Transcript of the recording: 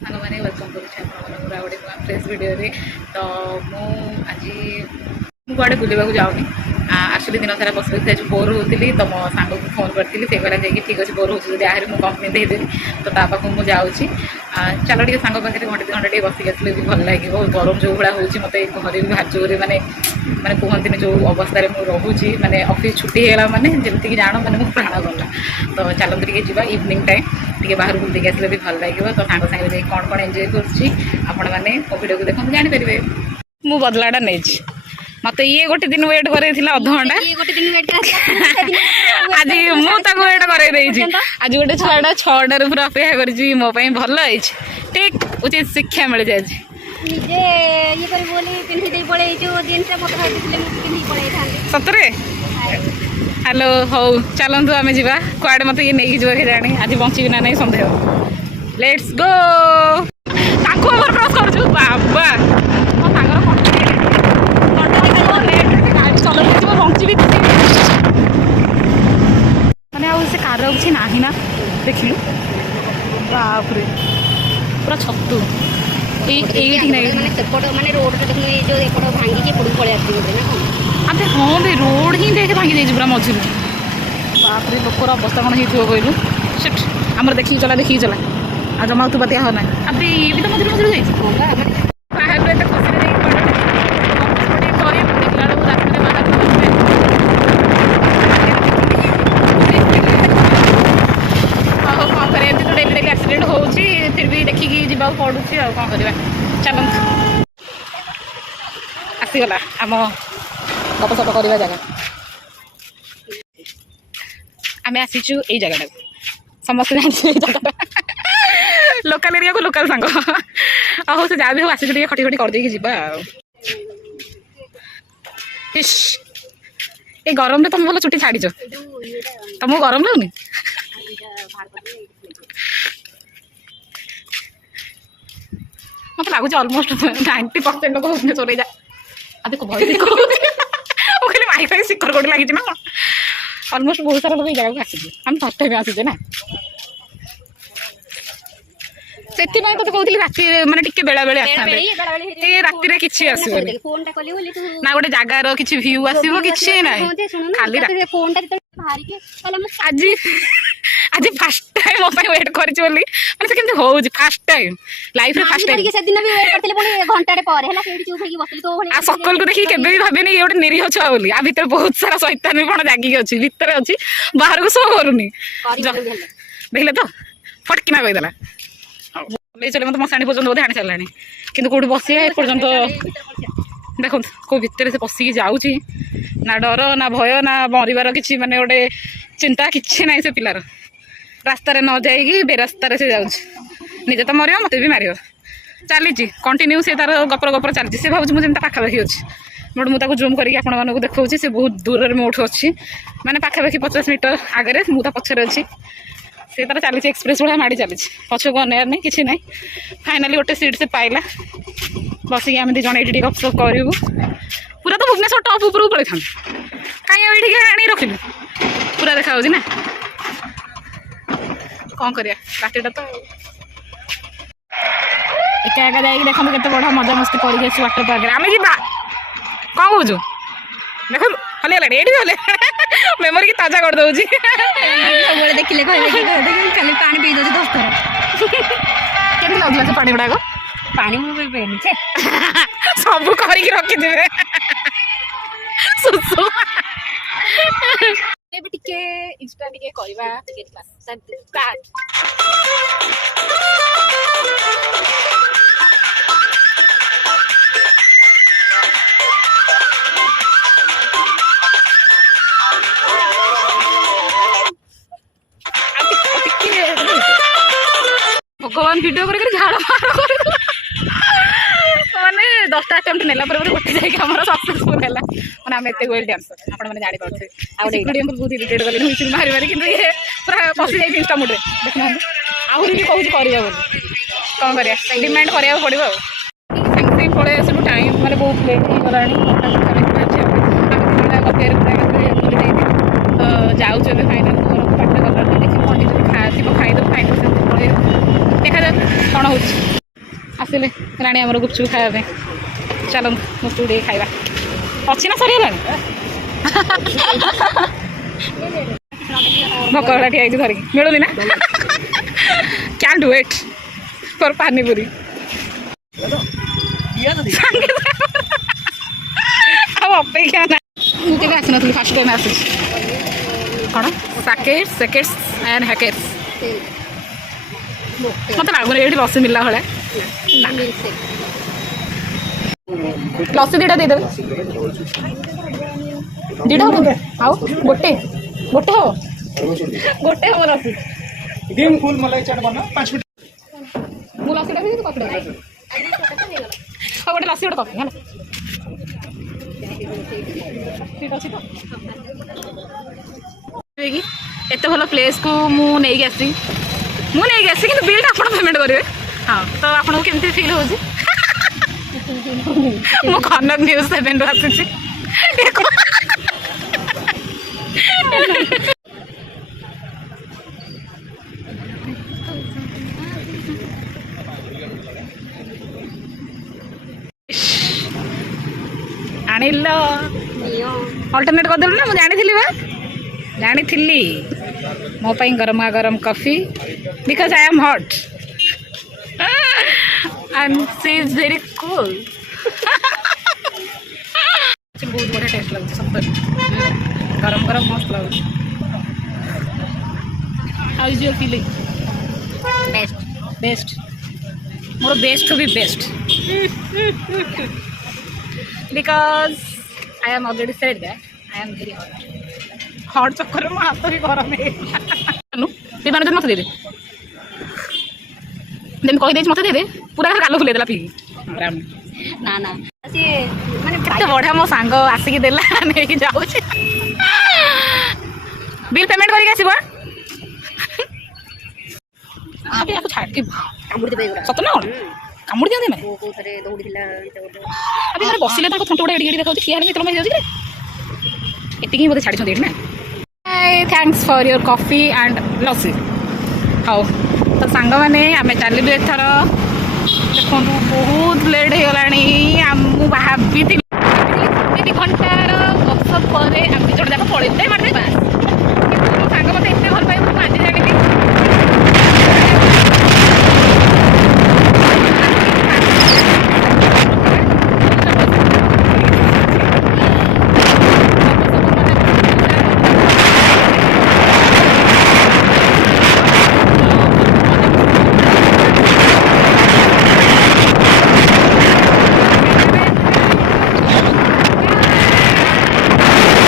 सांग मैंने वेलकम करुँचे गोटे फ्रेश भिडियो तो मुझे मुझे बुलवा जाऊनी एक्चुअली दिन सारा बस बस बोर होती तो मो सांग को फोन करी से कहला जाकि ठीक अच्छे बोर हो आहरी मुझे कंपनी देदेवी तो पाख मुझे जाऊँगी चलो टे सांग पाखे घंटे घंटे टे बसिक आसले भी भल लगे गरम जो भाया हो मत घरे भी भार जोरे माने माने कहते जो अवस्था मुझे रोचे माने ऑफिस छुट्टी है माने जमीक जान मैंने मो प्राण गला तो चलते टे जा इवनिंग टाइम टे बाहर बुलते आसले भी भल लगे तो सांग सागे कौन कौन एंजॉय करने भिडियो को देखो जानीपर मु बदलाटा नहीं मत ये गोटे दिन वेट कर अध घंटा आज मुझे वेट कर आज गोटे छुआटा 6टार पूरा अपेक्षा कर मो भल ठीक उचित शिक्षा मिल जाए सतरे हेलो हौ चलतु आम जा कड़े मत ये नहीं जा जानी आज बची ना नहीं सन्देह लेट्स गो क्रॉस कर बाबा बंची भी मैंने से कार किसी ना देख लु बापरे पूरा छतु माने रोड जो भांगी अबे हाँ बे रोड ही देख भांगी पूरा मझी बापरे लोकर अवस्था कौन हो कहलु सेट आम देखिए चला आ जमा तू बात ना अबे ये भी तो मझे मझे जाइए बाहर एत खुशी एक्सीडेंट हो फिर भी देखिकी जा पड़ुची आ कौन करवा चल आसीगला आम गपसप करवा जगह आम आसीचु यही जगह समस्त जानी जगह लोकल एरिया को लोकल सांग हो से जहाँ भी हो आसी खटी खटी करदे जा ये गरम में तुम भल चुटी छाड़ तुमको गरम लगुनि मत लगुच अलमोस्ट 90% लोग भुवनेश्वर जा देखो भय खाली माइक फाइक सिकर गोटे लगी ना अलमोस्ट बहुत सारा लोग जगह आसी आम फर्स्ट टाइम आसीचे ना से तो कहती राति मैंने टिके बेला बेले आसते राति किसी आसबनी ना गोटे जगार किसी भ्यू आसो कि ना खाली आज आज फास्ट टाइम मो वेट करी हो fast time life fast time सकल को देखिए केबे भी भावेनी ये गोटे निरीह छुआ बोली आ भितर बहुत सारा शैतान भी कौन जागिक अच्छी भितर अच्छी बाहर को शो करूनी देखले तो फटकिना कहीदेला चले मत मशाणी पर्यटन बोधे आनी सारे कि कौट बस पर्यटन देखो कौ भितर से पशिकी जाऊँगी ना डर ना भय ना मरबार कि माने गोटे चिंता कि ना से पिलार रास्त न जाइए बेरास्तार से जाऊे तो मर मत भी मार चली कंटिन्यू से तार गपर गपर चलती से भाव मुझे पाखापाखि अच्छी बट मुझे जूम करके आपको देखा से बहुत दूर में उठू अच्छी मैंने पाखापाखि 50 मीटर आगे मुझे पचर अच्छी से तार चली एक्सप्रेस भाया माड़ी चली पछ को अनार नहीं कि ना फाइनाली गोटे सीट से पाइला बसिक आम दिज ये गपसप करूँ पूरा तो भुवनेश्वर टॉप उपरକୁ पड़े कहीं ये आनी रखिलु पूरा देखा ना कौन करिया रातिटा तो एका एका जाइए देखो केते बड़ा मजा मस्ती कर वाटर पार्क आम जा कौन कौच देख हल रेडी मेमोरी की ताजा कर दूँ देखिले खाली पानी पी दे 10 थर केमती लगला से पानी गुड़ाक पानी मुझे पेनी सब करके रखिदे सुसु भी टिके इंस्टा टिके करबा टिके स्टार्ट भगवान वीडियो कर झाड़ मार माने 10टा अटेम्प्ट नेला पर गोटे जाके हमर सक्सेसफुल हैला माने हम एते वेल डांस आपण माने जानि पाछे आ वीडियो को बहुत इरिटेट करले हुइसिल मारि मारि किंतु ये पूरा पसी जाई इंस्टा मोड रे देखना आहुरी भी कहूँ करवा बोली कौन करिया डिमांड करिया पड़ो सांगे सांगे पड़े सब टाइम मैंने बहुत लेट हो गला जाऊँ फाइनाल घर पाठ गला देखिए कंटिन्यू खाइद फाइन देखा जाए कौन हो आसिले राणी आमर गुपचुप खाया चलो गुपचुप टे खाइबा अच्छी ना सरी भकड़ा ठिया धरिक मिलूनी ना can do it for panipuri अपेक्षा ना मुझे आसी नी फास्ट टाइम आस कौन साकेट्स सेकेट्स एंड हैकेट्स मत लगुन ये लस्सी मिलला भाया लस्सी दीटा देदेवे दीटा हम आउ गोटे गोटे हम गोटे हम लस्सी डिम फुल मलाई चाट बना 5 मिनट मु लस्सीटा भी कॉफी हाँ गोटे लस्सी गोटे कॉफी है ठीक अच्छे तो एत भल प्लेस को मुझे आसी कि बिल्टा आप पेमेंट करेंगे हाँ तो आपको केमती फिल हो कनक न्यूज 7 रू आसी आनिल अल्टरनेट करदेलु ना मुझे जानी मो पाई गरमा गरम coffee because I am hot and she is very cool बहुत बढ़िया टेस्ट लगे सत गरम गरम मस्त लगे how is your feeling best best more best to be best because I am already said that I am very hot चक्कर में हाथ तो भी गरम है पीबान मत दे दे कही दे मत दे दे पूरा गाल फुले देला पी ना ना सी माने केते बढ़िया मो सांग आसिक देला नहीं जाऊ बिल पेमेंट करके आसीबो अबे आपको छाड़ के कामुड़ दे सत ना कामुड़ दिया मैं अभी मैंने बसिले थंट गुड़ा एडी देखा किए मित्र में जाऊँ एति बोधे छाड़ी ना thanks for your coffee and lassi हाँ तो सांग मैंने आम चलू एथर देखो बहुत लेट हो गला भाभी 3 घंटार गपसप पर आम जन जाक पड़े मारिदेबा